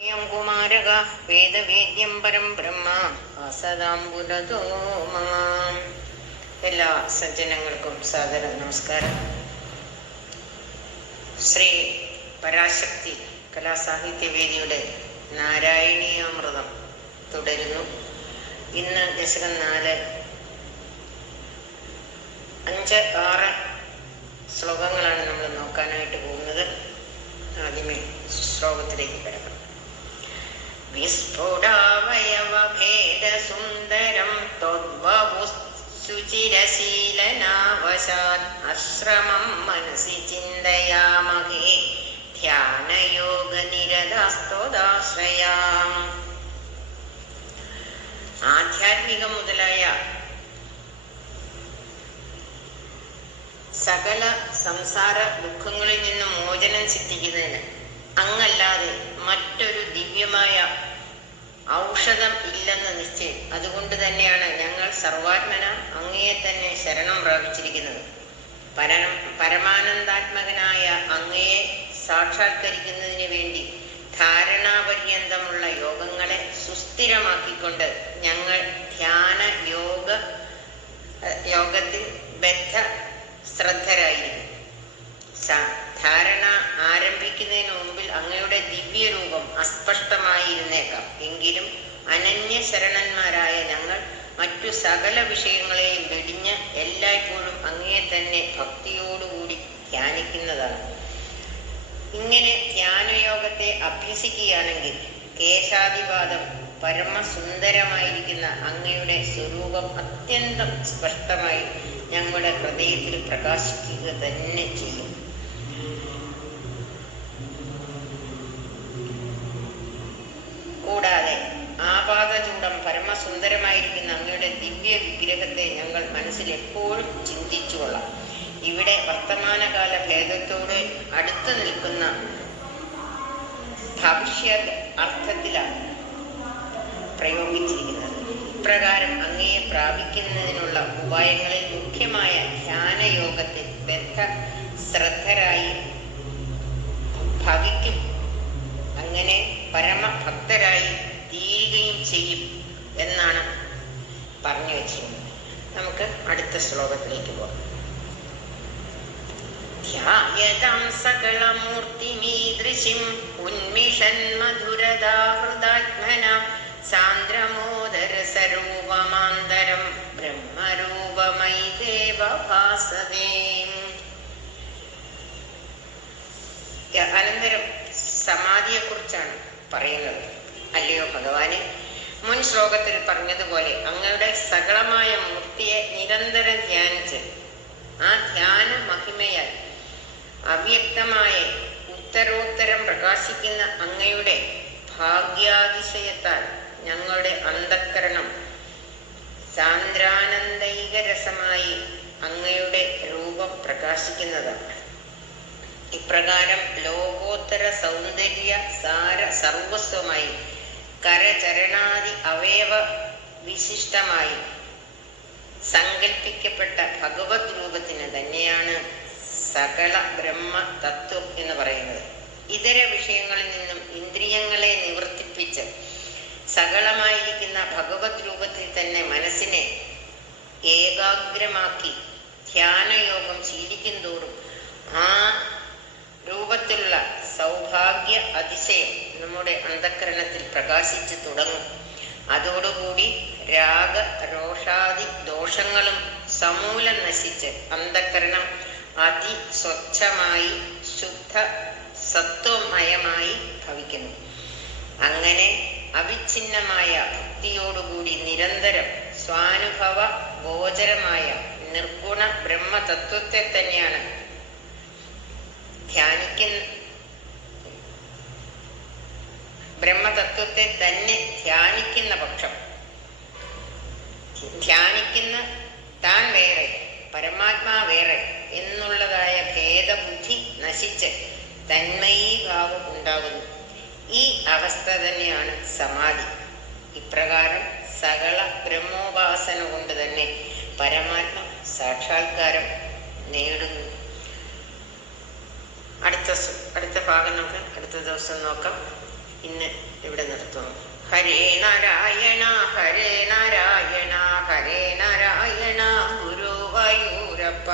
കുമാരക വേദവേദ്യം പരം ബ്രഹ്മ ആസദാംബുലതോ മമ. എല്ലാ സജ്ജനങ്ങൾക്കും സാദര നമസ്കാരം. ശ്രീ പരാശക്തി കലാസാഹിത്യവേദിയുടെ നാരായണീയാമൃതം തുടരുന്നു. ഇന്ന് ദശകം 4, 5, 6 ശ്ലോകങ്ങളാണ് നമ്മൾ നോക്കാനായിട്ട് പോകുന്നത്. ആദ്യമേ ശ്ലോകത്തിലേക്ക് കിടക്കണം. വിസ്ഫുടാവയവഭേദസുന്ദരം ത്വദ്വപുസ്സുചിരശീലനാവശാത് അശ്രമം മനസി ചിന്തയാമഹേ ധ്യാനയോഗനിരതാസ്ത്വദാശ്രയാം. ആധ്യാത്മികം മുതലായ സകല സംസാര ദുഃഖങ്ങളിൽ നിന്നും മോചനം സിദ്ധിക്കുന്നതിന് അങ്ങല്ലാതെ മറ്റൊരു ദിവ്യമായ ഔഷധം ഇല്ലെന്ന് നിശ്ചയം. അതുകൊണ്ട് തന്നെയാണ് ഞങ്ങൾ സർവാത്മന അങ്ങയെ തന്നെ ശരണം പ്രാപിച്ചിരിക്കുന്നത്. പരമാനന്ദാത്മകനായ അങ്ങയെ സാക്ഷാത്കരിക്കുന്നതിന് വേണ്ടി ധാരണാപര്യന്തമുള്ള യോഗങ്ങളെ സുസ്ഥിരമാക്കിക്കൊണ്ട് ഞങ്ങൾ യോഗത്തിൽ ബദ്ധ ശ്രദ്ധരായിരുന്നു. ധാരണ ആരംഭിക്കുന്നതിന് മുമ്പിൽ അങ്ങയുടെ ദിവ്യരൂപം അസ്പഷ്ടമായിരുന്നേക്കാം. എങ്കിലും അനന്യ ശരണന്മാരായ ഞങ്ങൾ മറ്റു സകല വിഷയങ്ങളെയും വെടിഞ്ഞ് എല്ലായ്പ്പോഴും അങ്ങയെ തന്നെ ഭക്തിയോടുകൂടി ധ്യാനിക്കുന്നതാണ്. ഇങ്ങനെ ധ്യാനയോഗത്തെ അഭ്യസിക്കുകയാണെങ്കിൽ കേശാദിവാദം പരമസുന്ദരമായിരിക്കുന്ന അങ്ങയുടെ സ്വരൂപം അത്യന്തം സ്പഷ്ടമായി ഞങ്ങളുടെ ഹൃദയത്തിൽ പ്രകാശിക്കുക തന്നെ ചെയ്യും. കൂടാതെ ആപാദചൂഡം പരമസുന്ദരമായിരിക്കുന്ന അങ്ങയുടെ ദിവ്യ വിഗ്രഹത്തെ ഞങ്ങൾ മനസ്സിൽ എപ്പോഴും ചിന്തിച്ചു കൊള്ളാം. ഇവിടെ വർത്തമാനകാല ഭേദത്തോട് അടുത്തു നിൽക്കുന്ന ഭവിഷ്യ അർത്ഥത്തിലാണ് പ്രയോഗിച്ചിരിക്കുന്നത്. ഇപ്രകാരം അങ്ങയെ പ്രാപിക്കുന്നതിനുള്ള ഉപായങ്ങളിൽ മുഖ്യമായ ധ്യാനയോഗത്തിൽ ബദ്ധ ശ്രദ്ധരായി ഭവിക്കും. അങ്ങനെ പരമഭക്തരായി തീരുകയും ചെയ്യും എന്നാണ് പറഞ്ഞു വെച്ചിരുന്നത്. നമുക്ക് അടുത്ത ശ്ലോകത്തിലേക്ക് പോകാം. ധ്യായതാം സകലമൂർത്തിമീദൃശിം ഉന്മിഷൻ മധുരദാഹൃദാത്മനാം സാന്ദ്രമോദരസരൂപമാന്തരം ബ്രഹ്മരൂപമൈദേവ ഭാസതേ. അനന്തരം സമാധിയെക്കുറിച്ചാണ് പറയുന്നത്. അല്ലയോ ഭഗവാനെ, മുൻ ശ്ലോകത്തിൽ പറഞ്ഞതുപോലെ അങ്ങയുടെ സകലമായ മൂർത്തിയെ നിരന്തരം ധ്യാനിച്ച് ആ ധ്യാന മഹിമയാൽ അവ്യക്തമായ ഉത്തരോത്തരം പ്രകാശിക്കുന്ന അങ്ങയുടെ ഭാഗ്യാതിശയത്താൽ ഞങ്ങളുടെ അന്തഃകരണം സാന്ദ്രാനന്ദൈകരസമായി അങ്ങയുടെ രൂപം പ്രകാശിക്കുന്നതാണ്. ഇപ്രകാരം ലോകോത്തര സൗന്ദര്യ സാര സർവസ്വമായി കരചരണാദി അവയവ വിശിഷ്ടമായി സങ്കല്പിക്കപ്പെട്ട ഭഗവത് രൂപത്തിന് തന്നെയാണ് സകല ബ്രഹ്മ തത്വം എന്ന് പറയുന്നത്. ഇതര വിഷയങ്ങളിൽ നിന്നും ഇന്ദ്രിയങ്ങളെ നിവർത്തിപ്പിച്ച് സകലമായിരിക്കുന്ന ഭഗവത് രൂപത്തിൽ തന്നെ മനസ്സിനെ ഏകാഗ്രമാക്കി ധ്യാനയോഗം ശീലിക്കും തോറും ആ രൂപത്തിലുള്ള സൗഭാഗ്യ അതിശയം നമ്മുടെ അന്തഃകരണത്തിൽ പ്രകാശിച്ചു തുടങ്ങും. അതോടുകൂടി രാഗ രോഷാദി ദോഷങ്ങളും സമൂലം നശിച്ച് അന്തഃകരണം അതിസ്വച്ഛമായി ശുദ്ധ സത്വമയമായി ഭവിക്കുന്നു. അങ്ങനെ അവിഛിന്നമായ ഭക്തിയോടുകൂടി നിരന്തരം സ്വാനുഭവ ഗോചരമായ നിർഗുണ ബ്രഹ്മതത്വത്തെ തന്നെയാണ് ബ്രഹ്മതത്വത്തെ തന്നെ ധ്യാനിക്കുന്ന പക്ഷം ധ്യാനിക്കുന്ന താൻ വേറെ പരമാത്മാ വേറെ എന്നുള്ളതായ ഭേദബുദ്ധി നശിച്ച് തന്മയീഭാവം ഉണ്ടാകുന്നു. ഈ അവസ്ഥ തന്നെയാണ് സമാധി. ഇപ്രകാരം സകല ബ്രഹ്മോപാസന കൊണ്ട് തന്നെ പരമാത്മ സാക്ഷാത്കാരം നേടുന്നു. അടുത്ത ഭാഗം നമുക്ക് അടുത്ത ദിവസം നോക്കാം. ഇന്ന് ഹരേ നാരായണ ഹരേ നാരായണ ഹരേ നാരായണ ഗുരുവായൂരപ്പ.